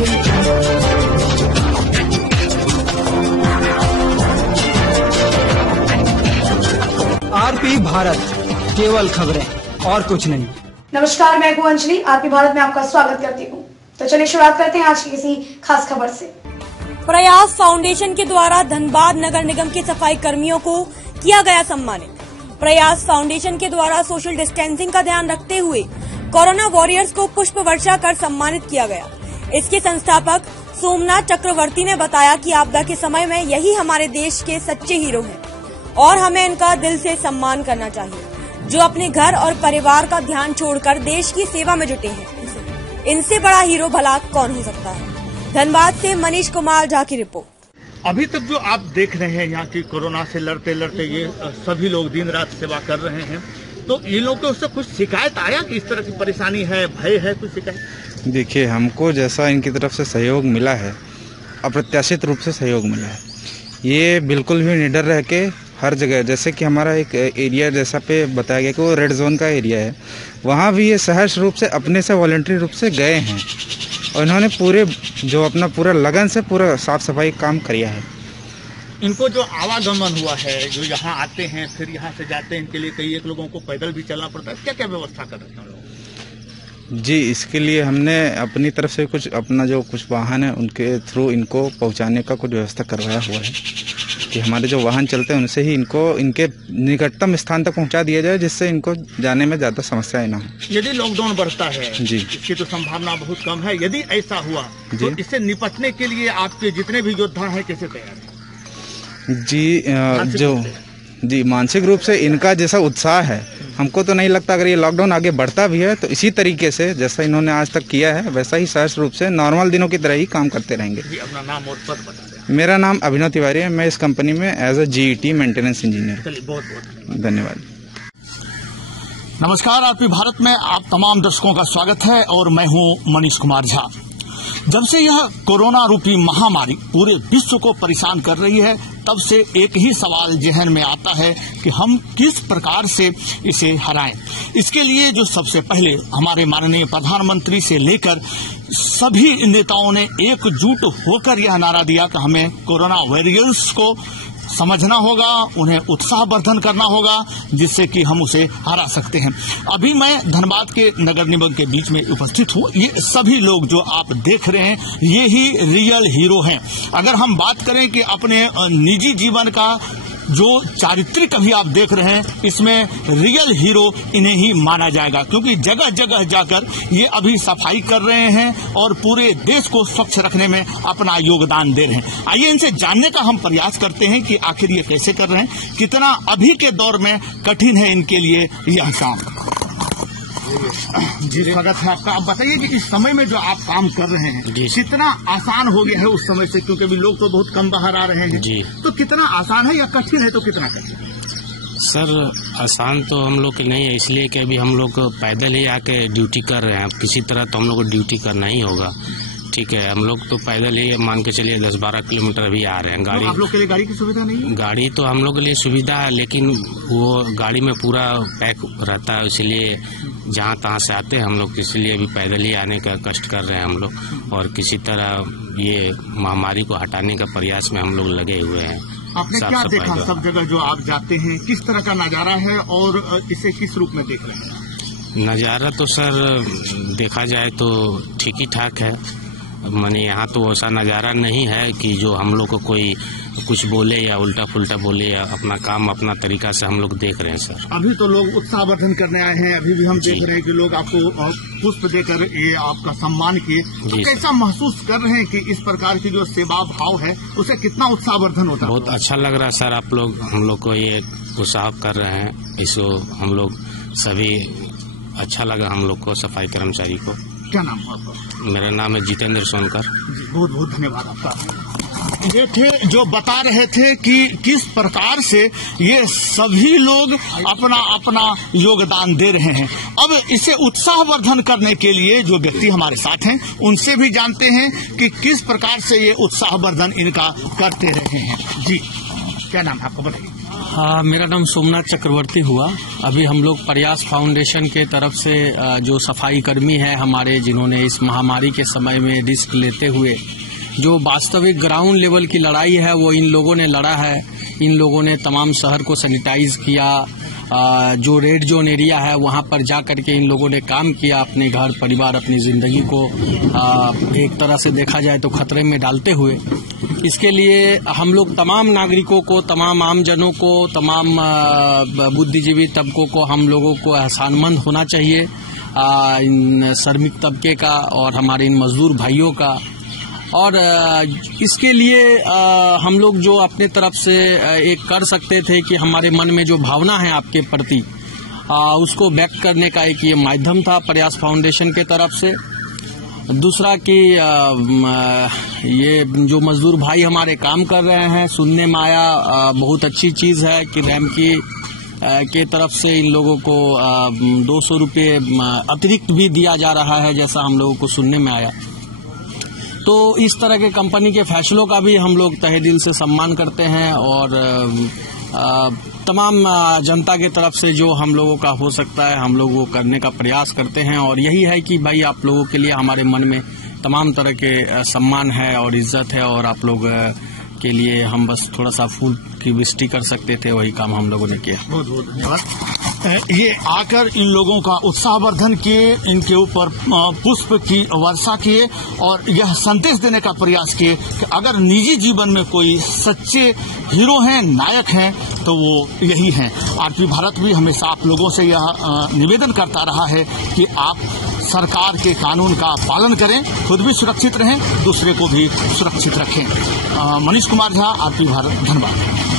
RP Bharat, केवल खबरें और कुछ नहीं। नमस्कार, मैं हूं अंजलि। आरपी भारत में आपका स्वागत करती हूं। तो चलिए शुरुआत करते हैं आज की किसी खास खबर से। प्रयास फाउंडेशन के द्वारा धनबाद नगर निगम के सफाई कर्मियों को किया गया सम्मानित। प्रयास फाउंडेशन के द्वारा सोशल डिस्टेंसिंग का ध्यान रखते हुए कोरोना वॉरियर्स को पुष्प वर्षा कर सम्मानित किया गया। इसके संस्थापक सोमनाथ चक्रवर्ती ने बताया कि आपदा के समय में यही हमारे देश के सच्चे हीरो हैं और हमें इनका दिल से सम्मान करना चाहिए, जो अपने घर और परिवार का ध्यान छोड़कर देश की सेवा में जुटे हैं। इनसे बड़ा हीरो भला कौन हो सकता है। धनबाद से मनीष कुमार झा की रिपोर्ट। अभी तक जो आप देख रहे हैं यहाँ की कोरोना से लड़ते लड़ते ये सभी लोग दिन रात सेवा कर रहे हैं, तो इन लोगों को उससे कुछ शिकायत आया कि इस तरह की परेशानी है, भय है, कुछ शिकायत? देखिए, हमको जैसा इनकी तरफ से सहयोग मिला है, अप्रत्याशित रूप से सहयोग मिला है। ये बिल्कुल भी निडर रह के हर जगह, जैसे कि हमारा एक एरिया जैसा पे बताया गया कि वो रेड जोन का एरिया है, वहाँ भी ये सहर्ष रूप से अपने से वॉलंटरी रूप से गए हैं और इन्होंने पूरे जो अपना पूरा लगन से पूरा साफ सफाई काम किया है। इनको जो आवागमन हुआ है, जो यहाँ आते हैं फिर यहाँ से जाते हैं, इनके लिए कई एक लोगों को पैदल भी चलना पड़ता है, क्या क्या व्यवस्था कर रहे हैं लोग? जी, इसके लिए हमने अपनी तरफ से कुछ अपना जो कुछ वाहन है उनके थ्रू इनको पहुँचाने का कुछ व्यवस्था करवाया हुआ है कि हमारे जो वाहन चलते हैं उनसे ही इनको इनके निकटतम स्थान तक पहुंचा दिया जाए, जिससे इनको जाने में ज़्यादा समस्याएं ना हो। यदि लॉकडाउन बढ़ता है जी, इसकी तो संभावना बहुत कम है, यदि ऐसा हुआ तो इससे निपटने के लिए आपके जितने भी योद्धा हैं कैसे तैयार हैं? जी, मानसिक रूप से इनका जैसा उत्साह है, हमको तो नहीं लगता अगर ये लॉकडाउन आगे बढ़ता भी है तो इसी तरीके से जैसा इन्होंने आज तक किया है वैसा ही सहज रूप से नॉर्मल दिनों की तरह ही काम करते रहेंगे। अपना नाम और पद बता दें। मेरा नाम अभिनव तिवारी है, मैं इस कंपनी में as a GET maintenance engineer. चलिए, बहुत बहुत धन्यवाद। नमस्कार, आरपी भारत में आप तमाम दर्शकों का स्वागत है और मैं हूं मनीष कुमार झा। जब से यह कोरोना रूपी महामारी पूरे विश्व को परेशान कर रही है, तब से एक ही सवाल जहन में आता है कि हम किस प्रकार से इसे हराएं। इसके लिए जो सबसे पहले हमारे माननीय प्रधानमंत्री से लेकर सभी नेताओं ने एकजुट होकर यह नारा दिया कि हमें कोरोना वॉरियर्स को समझना होगा, उन्हें उत्साहवर्धन करना होगा, जिससे कि हम उसे हरा सकते हैं। अभी मैं धनबाद के नगर निगम के बीच में उपस्थित हूँ। ये सभी लोग जो आप देख रहे हैं, ये ही रियल हीरो हैं। अगर हम बात करें कि अपने निजी जीवन का जो चारित्रिक अभी आप देख रहे हैं, इसमें रियल हीरो इन्हें ही माना जाएगा, क्योंकि जगह जगह जाकर ये अभी सफाई कर रहे हैं और पूरे देश को स्वच्छ रखने में अपना योगदान दे रहे हैं। आइए इनसे जानने का हम प्रयास करते हैं कि आखिर ये कैसे कर रहे हैं, कितना अभी के दौर में कठिन है इनके लिए यह काम। जी, स्वागत है आपका। आप बताइए कि इस समय में जो आप काम कर रहे हैं कितना आसान हो गया है उस समय से, क्योंकि अभी लोग तो बहुत कम बाहर आ रहे हैं जी, तो कितना आसान है या कठिन है तो कितना कठिन है? सर, आसान तो हम लोग के नहीं है, इसलिए कि अभी हम लोग पैदल ही आके ड्यूटी कर रहे हैं। अब किसी तरह तो हम लोग को ड्यूटी करना ही होगा, ठीक है। हम लोग तो पैदल ही मान के चलिए 10-12 किलोमीटर अभी आ रहे हैं। गाड़ी आप लोग के लिए गाड़ी की सुविधा नहीं है? गाड़ी तो हम लोग के लिए सुविधा है, लेकिन वो गाड़ी में पूरा पैक रहता है, इसलिए जहाँ तहाँ से आते हैं हम लोग, इसलिए अभी पैदल ही आने का कष्ट कर रहे हैं हम लोग और किसी तरह ये महामारी को हटाने का प्रयास में हम लोग लगे हुए हैं। आपने क्या देखा सब जगह जो आप जाते हैं, किस तरह का नजारा है और इसे किस रूप में देख रहे हैं? नज़ारा तो सर देखा जाए तो ठीक ही ठाक है, माने यहाँ तो ऐसा नज़ारा नहीं है कि जो हम लोग को कोई कुछ बोले या उल्टा पुल्टा बोले, या अपना काम अपना तरीका से हम लोग देख रहे हैं सर। अभी तो लोग उत्साहवर्धन करने आए हैं, अभी भी हम देख रहे हैं कि लोग आपको पुष्प देकर ये आपका सम्मान किए, तो कैसा महसूस कर रहे हैं कि इस प्रकार की जो सेवा भाव है उसे कितना उत्साहवर्धन होता है? बहुत अच्छा लग रहा है सर, आप लोग हम लोग को ये उत्साह कर रहे हैं, इसको हम लोग सभी अच्छा लगा हम लोग को, सफाई कर्मचारी को। क्या नाम है आपका? मेरा नाम है जितेंद्र सोनकर। बहुत बहुत धन्यवाद आपका। ये थे जो बता रहे थे कि किस प्रकार से ये सभी लोग अपना अपना योगदान दे रहे हैं। अब इसे उत्साहवर्धन करने के लिए जो व्यक्ति हमारे साथ हैं उनसे भी जानते हैं कि किस प्रकार से ये उत्साहवर्धन इनका करते रहे हैं। जी, क्या नाम है आपका, बताइए। मेरा नाम सोमनाथ चक्रवर्ती हुआ। अभी हम लोग प्रयास फाउंडेशन के तरफ से जो सफाई कर्मी है हमारे, जिन्होंने इस महामारी के समय में रिस्क लेते हुए जो वास्तविक ग्राउंड लेवल की लड़ाई है वो इन लोगों ने लड़ा है। इन लोगों ने तमाम शहर को सैनिटाइज किया, जो रेड जोन एरिया है वहां पर जा करके इन लोगों ने काम किया, अपने घर परिवार अपनी जिंदगी को एक तरह से देखा जाए तो खतरे में डालते हुए। इसके लिए हम लोग तमाम नागरिकों को, तमाम आमजनों को, तमाम बुद्धिजीवी तबकों को, हम लोगों को एहसानमंद होना चाहिए इन श्रमिक तबके का और हमारे इन मजदूर भाइयों का। और इसके लिए हम लोग जो अपने तरफ से एक कर सकते थे कि हमारे मन में जो भावना है आपके प्रति उसको व्यक्त करने का एक ये माध्यम था प्रयास फाउंडेशन के तरफ से। दूसरा कि ये जो मजदूर भाई हमारे काम कर रहे हैं, सुनने में आया बहुत अच्छी चीज़ है कि रैम की के तरफ से इन लोगों को 200 रुपये अतिरिक्त भी दिया जा रहा है, जैसा हम लोगों को सुनने में आया। तो इस तरह के कंपनी के फैसलों का भी हम लोग तहे दिल से सम्मान करते हैं और तमाम जनता के तरफ से जो हम लोगों का हो सकता है हम लोग वो करने का प्रयास करते हैं। और यही है कि भाई आप लोगों के लिए हमारे मन में तमाम तरह के सम्मान है और इज्जत है, और आप लोग के लिए हम बस थोड़ा सा फूल की वृष्टि कर सकते थे, वही काम हम लोगों ने किया। बहुत बहुत धन्यवाद। ये आकर इन लोगों का उत्साहवर्धन किए, इनके ऊपर पुष्प की वर्षा किए और यह संदेश देने का प्रयास किए कि अगर निजी जीवन में कोई सच्चे हीरो हैं, नायक हैं, तो वो यही हैं। आरपी भारत भी हमेशा आप लोगों से यह निवेदन करता रहा है कि आप सरकार के कानून का पालन करें, खुद भी सुरक्षित रहें, दूसरे को भी सुरक्षित रखें। मनीष कुमार झा, आरपी भारत, धन्यवाद।